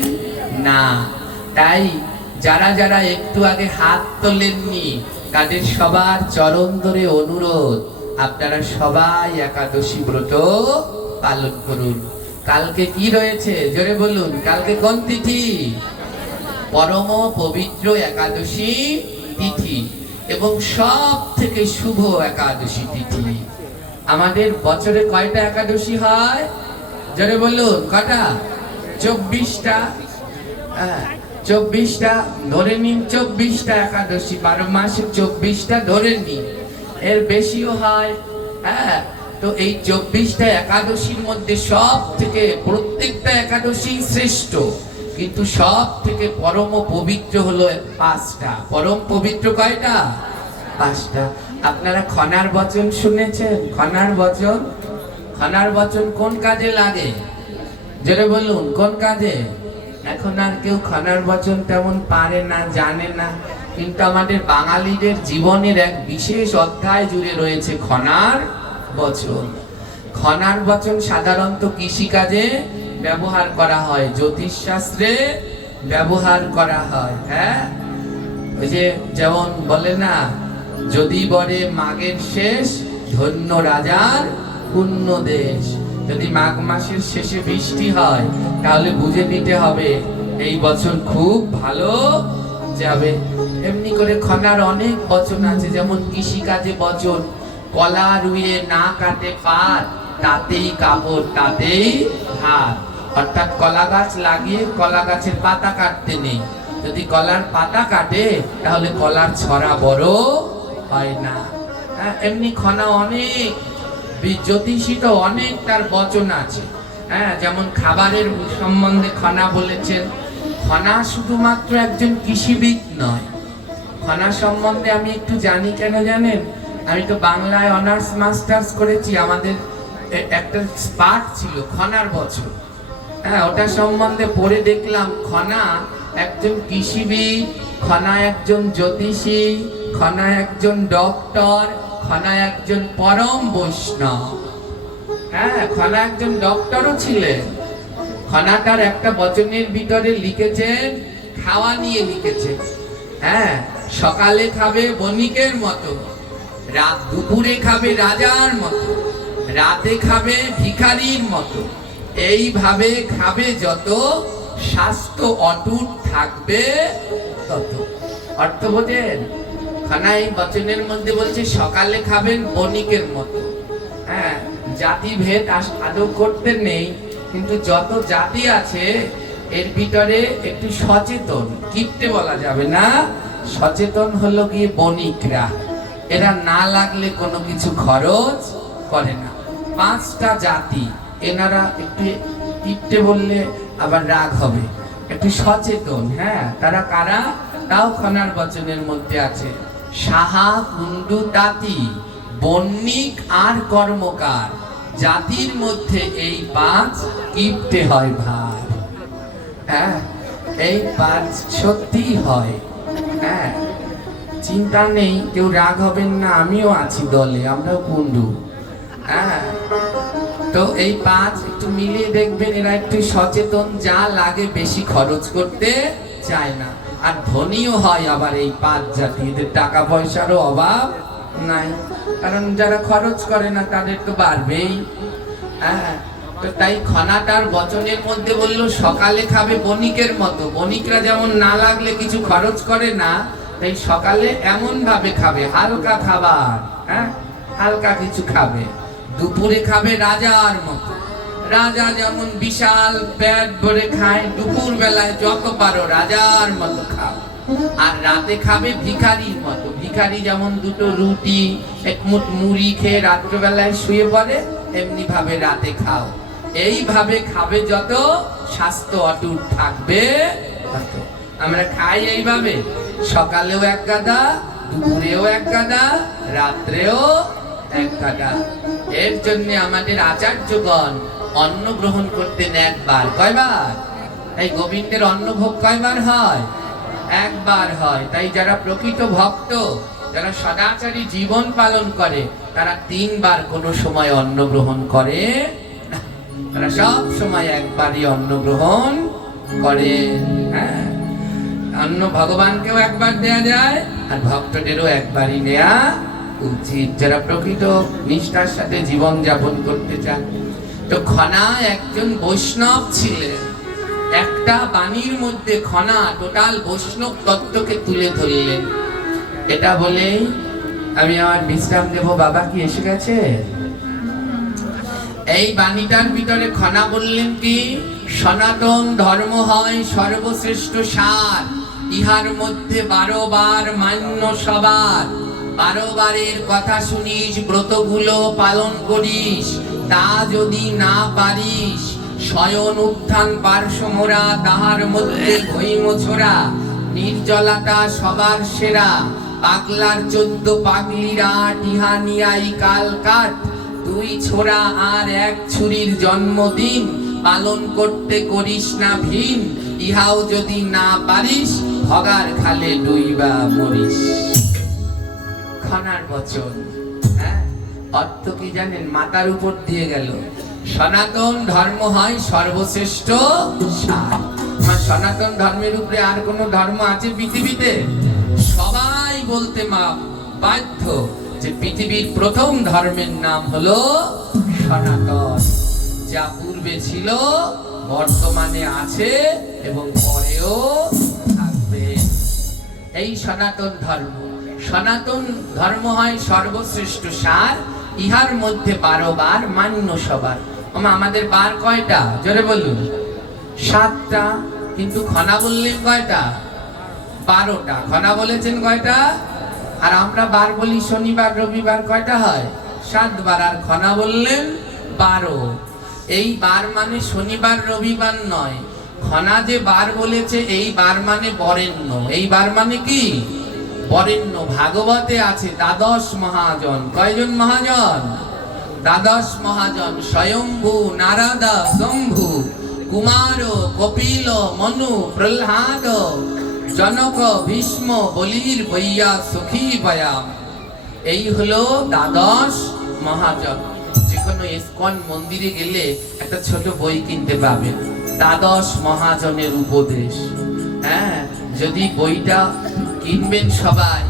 না। তাই যারা যারা একটু আগে হাত তোলেননি তাদের সবার চরণ ধরে অনুরোধ, আপনারা সবাই একাদশী ব্রত পালন করুন। কালকে কি রয়েছে জোরে বলুন, কালকে কোন তিথি? পরম পবিত্র একাদশী তিথি এবং সব থেকে শুভ একাদশী তিথি। আমাদের বছরে কয়টা একাদশী হয় জোরে বলুন? কটা? 24টা। 24টা ধরে নিন, 24টা একাদশী, 12 মাসে 24টা ধরে নিন, এর বেশিও হয়। হ্যাঁ, তো এই 24টা একাদশীর মধ্যে সব থেকে প্রত্যেকটা একাদশী শ্রেষ্ঠ, কিন্তু সব থেকে পরম পবিত্র হলো 5টা। পরম পবিত্র কয়টা? 5টা। আপনারা খনার বচন শুনেছেন? খনার বচন, খনার বচন কোন কাজে লাগে জোরে বলুন? কোন কাজে? এখন আর কেউ খনার বচন তেমন পারে না, জানে না, কিন্তু আমাদের বাঙালিদের জীবনের এক বিশেষ অধ্যায় জুড়ে রয়েছে খনার বচন। খনার বচন সাধারণত কৃষিকাজে ব্যবহার করা হয়, জ্যোতিষ শাস্ত্রে ব্যবহার করা হয়। হ্যাঁ, ওই যে যেমন বলে না, যদি বলে মাঘের শেষ ধন্য রাজার পুণ্য দেশ। যদি মাঘ মাসের শেষে বৃষ্টি হয় তাহলে বুঝে নিতে হবে এই বছর খুব ভালো যাবে। এমনি করে খনার অনেক বচন আছে, যেমন কৃষিকাজে বচন, কলা রুইয়ে না কাটে পাত, তাতেই কাপড় তাতেই হাত। অর্থাৎ কলা গাছ লাগিয়ে কলা গাছের পাতা কাটতে নেই, যদি কলার পাতা কাটে তাহলে কলার ছড়া বড় হয় না। এমনি খনা অনেক, জ্যোতিষী তো অনেক তার বচন আছে। হ্যাঁ, যেমন খাবারের সম্বন্ধে খনা বলেছেন। খনা শুধুমাত্র একজন কৃষিবিদ নয়, খনা সম্বন্ধে আমি একটু জানি। কেন জানেন? আমি তো বাংলায় অনার্স মাস্টার্স করেছি, আমাদের একটা পাঠ ছিল খনার বছর। হ্যাঁ, ওটা সম্বন্ধে পড়ে দেখলাম খনা একজন কৃষিবিদ, খনা একজন জ্যোতিষী, খনা একজন ডক্টর, খনা একজন পরম বৈষ্ণব। হ্যাঁ, খনা একজন ডক্টরও ছিলেন। খনাটার একটা বচনের ভিতরে লিখেছেন, খাওয়া নিয়ে লিখেছেন। হ্যাঁ, সকালে খাবে বণিকের মতো, দুপুরে খাবে রাজার মতো, রাতে খাবে ভিখারির মতো, এইভাবে খাবে যত, স্বাস্থ্য অটুট থাকবে তত। অর্থ বোঝেন? খনা এই বচনের মধ্যে বলছে সকালে খাবেন বণিকের মতো। হ্যাঁ, জাতি ভেদ আদৌ করতে নেই, কিন্তু যত জাতি আছে এর ভিতরে একটু সচেতন, কিপটে বলা যাবে না, সচেতন হলো গিয়ে বণিকরা। এরা না লাগলে কোনো কিছু খরচ করে না। 5টা জাতি, এনারা একটু কিপটে বললে আবার রাগ হবে, একটু সচেতন। হ্যাঁ, তারা কারা? তাও খনার বচনের মধ্যে আছে। সাহা, কুণ্ডু, তাঁতি, বণিক আর কর্মকার, জাতির মধ্যে এই 5 কিপটে হয় ভার। হ্যাঁ, এই 5 সত্যি হয়। হ্যাঁ, চিন্তা নেই, কেউ রাগ হবেন না, আমিও আছি দলে, আমরাও কুণ্ডু। হ্যাঁ, তো এই 5 একটু মিলিয়ে দেখবেন, এরা একটু সচেতন, যা লাগে বেশি খরচ করতে চায় না, আর ধনীও হয় আবার এই 5 জাতি। এদের টাকা পয়সারও অভাব নাই, কারণ যারা খরচ করে না তাদের তো বাড়বেই। হ্যাঁ, তো তাই খনাটার বচনের মধ্যে বললো সকালে খাবে বণিকের মতো। বণিকরা যেমন না লাগলে কিছু খরচ করে না, তাই সকালে এমন ভাবে খাবে, হালকা খাবার, হ্যাঁ হালকা কিছু খাবে। দুপুরে খাবে রাজার মতো। রাজা যেমন বিশাল পেট ভরে খায়, দুপুর বেলায় যত পারো রাজার মতো খাও। আর রাতে খাবে ভিখারির মতো। ভিখারি যেমন দুটো রুটি এক মুঠ মুড়ি খেয়ে রাত্রবেলায় শুয়ে পড়ে, এমনি ভাবে রাতে খাও। এইভাবে খাবে যত, স্বাস্থ্য অটুট থাকবে তত। আমরা খাই এইভাবে, সকালেও এক গাদা, দুপুরেও এক গাদা, রাত্রেও এক গাদা। এর জন্য আমাদের আচার্যগণ অন্ন গ্রহণ করতেন একবার। কয়বার? এই গোবিন্দের অন্নভোগ কয়বার হয়? একবার হয়। তাই যারা প্রকৃত ভক্ত, যারা সদাচারী জীবন পালন করে, তারা 3 বার কোনো সময় অন্ন গ্রহণ করে না। তারা সব সময় একবারই অন্ন গ্রহণ করে। হ্যাঁ, অন্ন ভগবানকেও একবার দেয়া যায়, আর ভক্তদেরও একবারই নেয়া উচিত, যারা প্রকৃত নিষ্ঠার সাথে জীবন যাপন করতে চান। তো খনা একজন বৈষ্ণব ছিলেন। একটা বাণীর মধ্যে খনা টোটাল বৈষ্ণব তত্ত্বকে তুলে ধরলেন। এটা বলেই আমি আমার বিশ্রাম দেব। বাবা কি এসে গেছে? এই বাণীটার ভিতরে খনা বললেন কি, সনাতন ধর্ম হয় সর্বশ্রেষ্ঠ সার, ইহার মধ্যে 12 বার মান্য সবার। 12 বারের কথা শুনিস, ব্রতগুলো পালন করিস, তা যদি না পারিস, শয়ন উত্থান পার্শ্বমোরা, তাহার মধ্যে ভৈম ছোড়া, নির্জলাটা সবার সেরা, পাগলার 14 পাগলিরা, টিহা নিয়াই কাল কাট, 2 ছোড়া আর 1 ছুরির জন্মদিন, পালন করতে করিস না ভিন, ইহাও যদি না পারিস, ভগার খালে ডুইবা মরিস। খনার বচন, হ্যাঁ অর্থ কি জানেন? মাথার উপর দিয়ে গেল। সনাতন ধর্ম হয় সর্বশ্রেষ্ঠ সার। সনাতন ধর্মের উপরে আর কোন ধর্ম আছে পৃথিবীতে? সবাই বলতে বাধ্য যে পৃথিবীর প্রথম ধর্মের নাম হলো সনাতন, যা পূর্বে ছিল, বর্তমানে আছে এবং পরেও থাকবে। এই সনাতন ধর্ম। সনাতন ধর্ম হয় সর্বশ্রেষ্ঠ সার, ইহার মধ্যে 12 বার মান্য সবার। আমাদের বার কয়টা? জোরে বলুন। 7টা। কিন্তু খনা বললেন কয়টা? 12টা। খনা বলেছেন কয়টা? আর আমরা বার বলি শনিবার রবিবার, কয়টা হয়? 7 বার। আর খনা বললেন 12। এই বার মানে শনিবার রবিবার নয়। খনা যে বার বলেছে এই বার মানে বরেণ্য। এই বার মানে কি? বরেণ্য। ভাগবতে আছে 12 মহাজন। কয়জন মহাজন? 12 মহাজন। স্বয়ম্ভু, নারদ, শম্ভু, কুমার, কপিল, মনু, প্রহ্লাদ, জনক, ভীষ্ম, বলির বৈয়া, সখী বয়াম। এই হলো 12 মহাজন। যে কোনো ইস্কন মন্দিরে গেলে একটা ছোট বই কিনতে পাবেন, 12 মহাজনের উপদেশ। হ্যাঁ, যদি বইটা কিনবেন সবাই,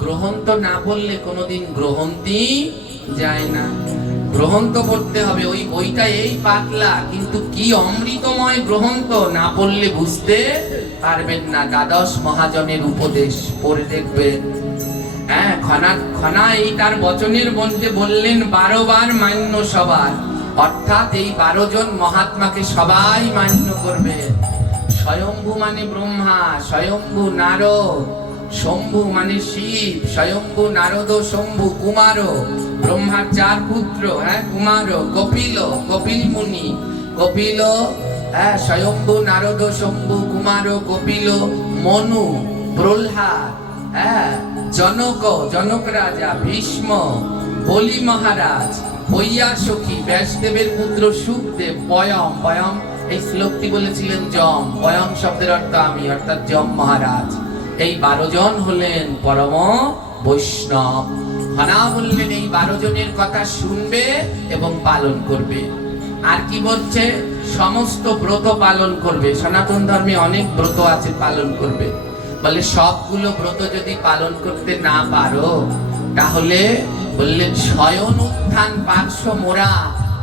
গ্রন্থ না পড়লে কোনোদিন গ্রন্থি যায় না। গ্রন্থ পড়তে হবে। ওই বইটা এই পাতলা, কিন্তু কি অমৃতময় গ্রন্থ, না পড়লে বুঝতে পারবেন না। 12 মহাজনের উপদেশ পড়ে দেখবেন। হ্যাঁ, খনা এই তার বচনের মধ্যে বললেন 12 বার মান্য সবার, অর্থাৎ এই 12 জন মহাত্মাকে সবাই মান্য করবে। স্বয়ম্ভু মানে ব্রহ্মা, স্বয়ম্ভু নারদ, শম্ভু মানে শিব, স্বয়ম্ভু নারদ শম্ভু, কুমার ব্রহ্মার 4 পুত্র, হ্যাঁ কুমার, কপিল, কপিল মুনি, কপিল, হ্যাঁ স্বয়ম্ভু নারদ শম্ভু কুমার কপিল, মনু, প্রহ্লাদ, হ্যাঁ জনক, জনক রাজা, ভীষ্ম, বলি মহারাজ, বৈয়া সখী, ব্যাসদেবের পুত্র সুখদেব, বয়ম, বয়ম এই শ্লোকটি বলেছিলেন যম, বয়ম শব্দের অর্থ আমি, অর্থাৎ যম মহারাজ। এই 12 জন হলেন পরম বৈষ্ণব। খনা বললেন এই 12 জনের কথা শুনবে এবং পালন করবে। আর কি বলছে? সমস্ত ব্রত পালন করবে। সনাতন ধর্মে অনেক ব্রত আছে, পালন করবে। বলে সবগুলো ব্রত যদি পালন করতে না পারো, তাহলে বললেন শয়ন উত্থান পার্শ্ব মোরা,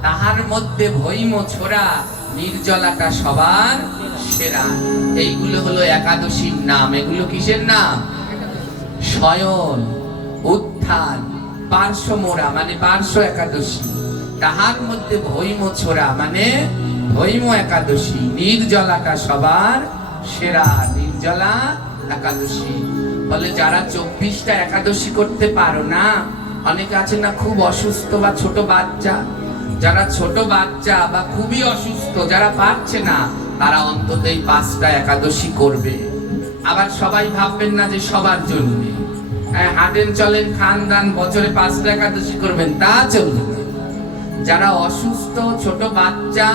তাহার মধ্যে ভৈম ছোড়া, নির্জলাটা সবার সেরা। এইগুলো হলো একাদশীর নাম। এগুলো কিসের নাম? শয়ন, উত্থান, পার্শ্ব মোড়া মানে পার্শ্ব একাদশী, তাহার মধ্যে ভৈম ছোড়া মানে ভৈম একাদশী, নির্জলাটা সবার সেরা, নির্জলা একাদশী। বলে যারা 24টা একাদশী করতে পারো না, অনেকে আছে না খুব অসুস্থ বা ছোট বাচ্চা, যারা ছোট বাচ্চা বা খুবই অসুস্থ, যারা পারছে না, তারা অন্তত এই 5টা একাদশী করবে। আবার সবাই ভাববেন না যে সবার জন্য, হাঁটেন চলেন খান দান বছরে 5টা একাদশী করবেন, তা চলবে না। যারা অসুস্থ, ছোট বাচ্চা,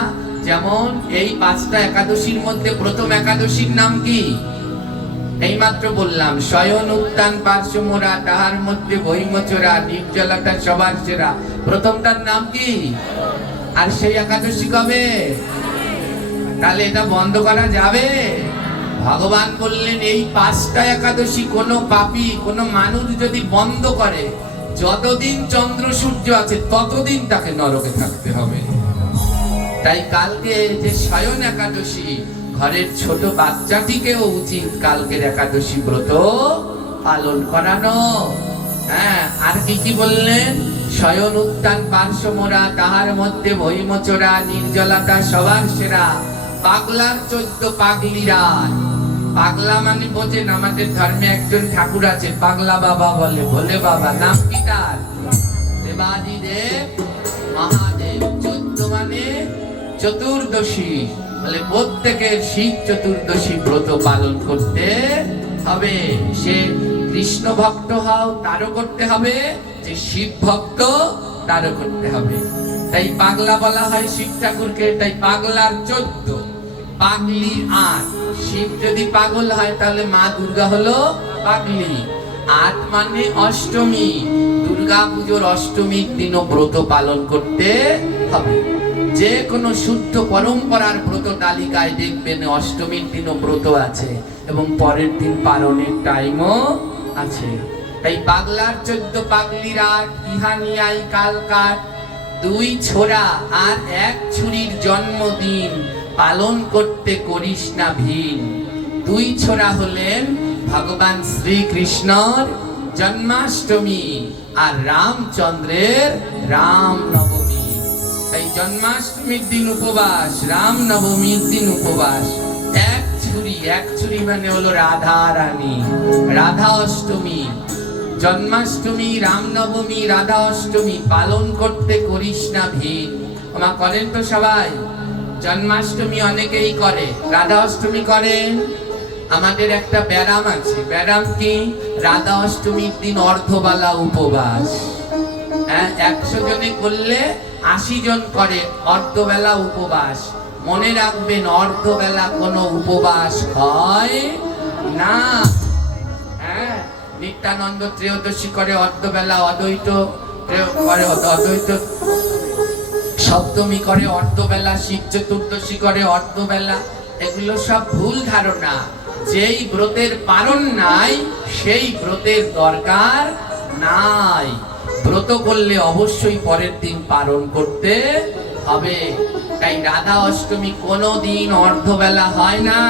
যেমন এই 5টা একাদশীর মধ্যে প্রথম একাদশীর নাম কি? এইমাত্র বললাম, শয়ন, উত্থান, পার্শ্ব মোড়া, তাহার মধ্যে ভৈম ছোড়া, নির্জলাটা সবার সেরা। প্রথমটার নাম কি? আর সেই একাদশী কবে? তাহলে এটা বন্ধ করা যাবে? ভগবান বললেন এই 5টা একাদশী কোনো পাপী, কোনো মানুষ যদি বন্ধ করে, যতদিন চন্দ্র সূর্য আছে ততদিন তাকে নরকে থাকতে হবে। তাই কালকে যে শয়ন একাদশী, ঘরের ছোট বাচ্চাটিকেও উচিত কালকের একাদশী ব্রত পালন করানো। হ্যাঁ, আর কি কি বললেন? শয়ন, উত্থান, পার্শ্ব মোড়া, তাহার মধ্যে ভৈম ছোড়া, নির্জলাটা সবার সেরা। পাগলার 14 পাগলি রাত। পাগলা মানে বোঝেন, আমাদের ধর্মে একজন ঠাকুর আছে পাগলা বাবা বলে, ভোলে বাবা। নাম কি তার? দেবাদিদেব মহাদেব। 14 মানে চতুর্দশী। বলে প্রত্যেকের শিব চতুর্দশী ব্রত পালন করতে হবে। সে কৃষ্ণ ভক্ত হও তারও করতে হবে, যে শিব ভক্ত তারও করতে হবে। তাই পাগলা বলা হয় শিব ঠাকুরকে। তাই পাগলার 14, পাগলি 8। শিব যদি পাগল হয় তাহলে মা দুর্গা হলো পাগলি। 8 মানে অষ্টমী, দুর্গা পুজোর অষ্টমীর দিনও ব্রত পালন করতে হবে। যে কোনো শুদ্ধ পরম্পরার ব্রত তালিকায় দেখবেন অষ্টমীর দিনও ব্রত আছে এবং পরের দিন পালনের টাইমও আছে। তাই পাগলার 14 পাগলি রাত, ইহা নিয়াই কালকাট, 2 ছোড়া আর 1 ছুরির জন্মদিন পালন করতে করিস না ভিন। 2 ছোড়া হলেন ভগবান শ্রীকৃষ্ণর জন্মাষ্টমী আর রামচন্দ্রের রামনবমী। তাই জন্মাষ্টমীর দিন উপবাস, রামনবমীর দিন উপবাস। 1 ছুরি মানে হলো রাধা রানী, রাধা অষ্টমী। জন্মাষ্টমী, রামনবমী, রাধা অষ্টমী পালন করতে করিস না ভিন। ওমা করেন তো সবাই? জন্মাষ্টমী অনেকেই করে, রাধা অষ্টমী করেন। আমাদের একটা ব্যারাম আছে। ব্যারাম কি? রাধা অষ্টমীর দিন অর্ধবেলা উপবাস। 100 জনে করলে 80 জন করে অর্ধবেলা উপবাস। মনে রাখবেন, অর্ধবেলা কোনো উপবাস হয় না। নিত্যানন্দ ত্রয়োদশী করে অর্ধবেলা, অদ্বৈত করে অদ্বৈত সপ্তমী করে অর্ধবেলা, শিব চতুর্দশী করে অর্ধবেলা। এগুলো সব ভুল ধারণা। যেই ব্রতের পালন নাই সেই ব্রতের দরকার নাই। ব্রত করলে অবশ্যই পরের দিন পালন করতে হবে। তাই রাধা অষ্টমী কোনোদিন অর্ধবেলা হয় না।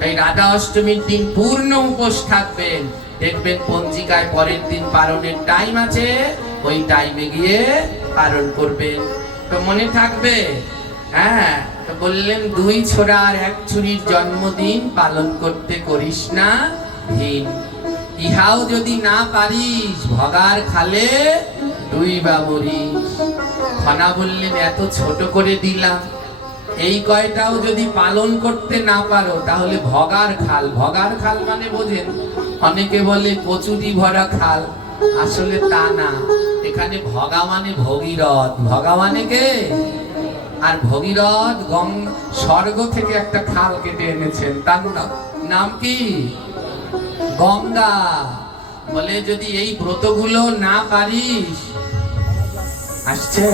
তাই রাধা অষ্টমীর দিন পূর্ণ উপোস থাকবেন। দেখবেন পঞ্জিকায় পরের দিন পালনের টাইম আছে, ওই টাইমে গিয়ে পালন করবেন। তো মনে থাকবে। হ্যাঁ, তো বললেন 2 ছোড়া আর 1 ছুরির জন্মদিন পালন করতে করিস না ভিন। ইহাও যদি না পারিস, ভগার খালে 2 বা মরিস। খনা বললেন এত ছোট করে দিলাম, এই কয়টাও যদি পালন করতে না পারো তাহলে ভগার খাল। ভগার খাল মানে বোঝেন, অনেকে বলে কচুরি ভরা খাল, আসলে তা না। এখানে ভগা মানে ভগীরথ। ভগা মানে কে? আর ভগীরথ স্বর্গ থেকে একটা খাল কেটে এনেছেন, তার নাম কি? গঙ্গা। বলে যদি এই ব্রতগুলো না পারিস, আসছে,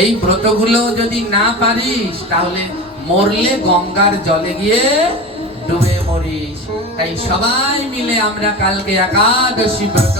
এই ব্রতগুলো যদি না পারিস তাহলে মরলে গঙ্গার জলে গিয়ে ডুবে মরিস। তাই সবাই মিলে আমরা কালকে একাদশী ব্রত